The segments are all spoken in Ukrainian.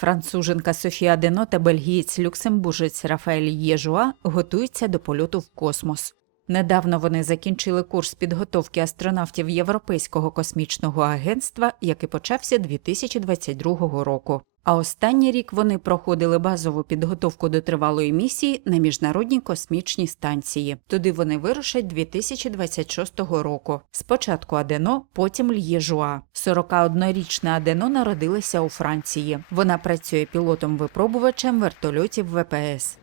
Француженка Софія Дено та бельгієць-люксембуржець Рафаель Єжуа готуються до польоту в космос. Недавно вони закінчили курс підготовки астронавтів Європейського космічного агентства, який почався 2022 року. А останній рік вони проходили базову підготовку до тривалої місії на міжнародній космічній станції. Туди вони вирушать 2026 року. Спочатку Адено, потім Л'єжуа. 41-річна Адено народилася у Франції. Вона працює пілотом-випробувачем вертольотів ВПС.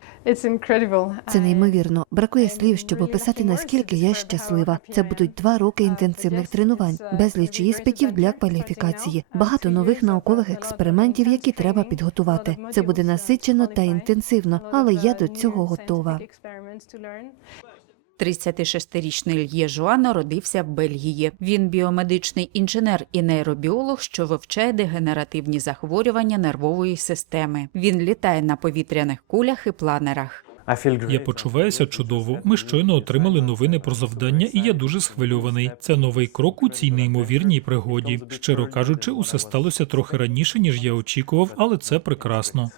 Це неймовірно. Бракує слів, щоб описати наскільки я щаслива. Це будуть два роки інтенсивних тренувань, безліч іспитів для кваліфікації, багато нових наукових експериментів, які треба підготувати. Це буде насичено та інтенсивно, але я до цього готова. 36-річний Л'є Жуа народився в Бельгії. Він біомедичний інженер і нейробіолог, що вивчає дегенеративні захворювання нервової системи. Він літає на повітряних кулях і планерах. Я почуваюся чудово. Ми щойно отримали новини про завдання, і я дуже схвильований. Це новий крок у цій неймовірній пригоді. Щиро кажучи, усе сталося трохи раніше, ніж я очікував, але це прекрасно.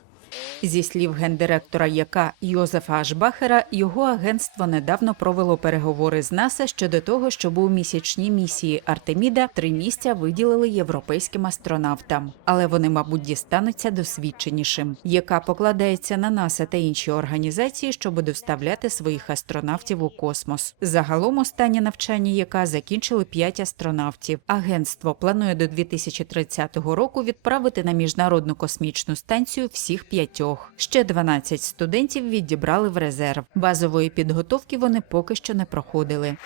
Зі слів гендиректора ЯК Йозефа Ашбахера, його агентство недавно провело переговори з НАСА щодо того, щоб у місячній місії Артеміда три місця виділили європейським астронавтам, але вони, мабуть, дістануться досвідченішим. ЯК покладається на НАСА та інші організації, щоб доставляти своїх астронавтів у космос. Загалом останнє навчання ЯК закінчили п'ять астронавтів. Агентство планує до 2030 року відправити на міжнародну космічну станцію всіх п'ятьох. Ще 12 студентів відібрали в резерв. Базової підготовки вони поки що не проходили.